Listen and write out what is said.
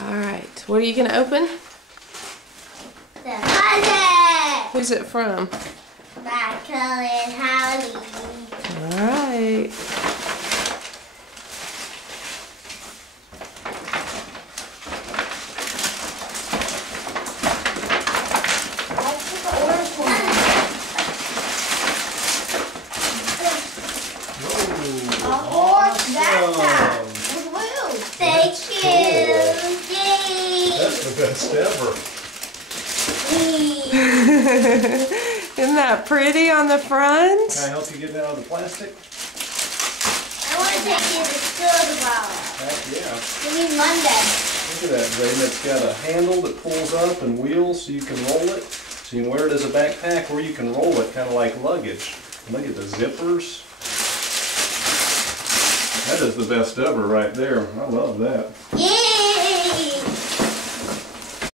Alright, what are you going to open? The present! Who's it from? My cousin Holly. Alright. Thank you. Yay. That's the best ever. Isn't that pretty on the front? Can I help you get it out of the plastic? I want to take you to school tomorrow. Heck yeah. Maybe Monday. Look at that, Brayden. It's got a handle that pulls up and wheels so you can roll it. So you can wear it as a backpack or you can roll it kind of like luggage. And look at the zippers. That is the best ever right there. I love that. Yeah.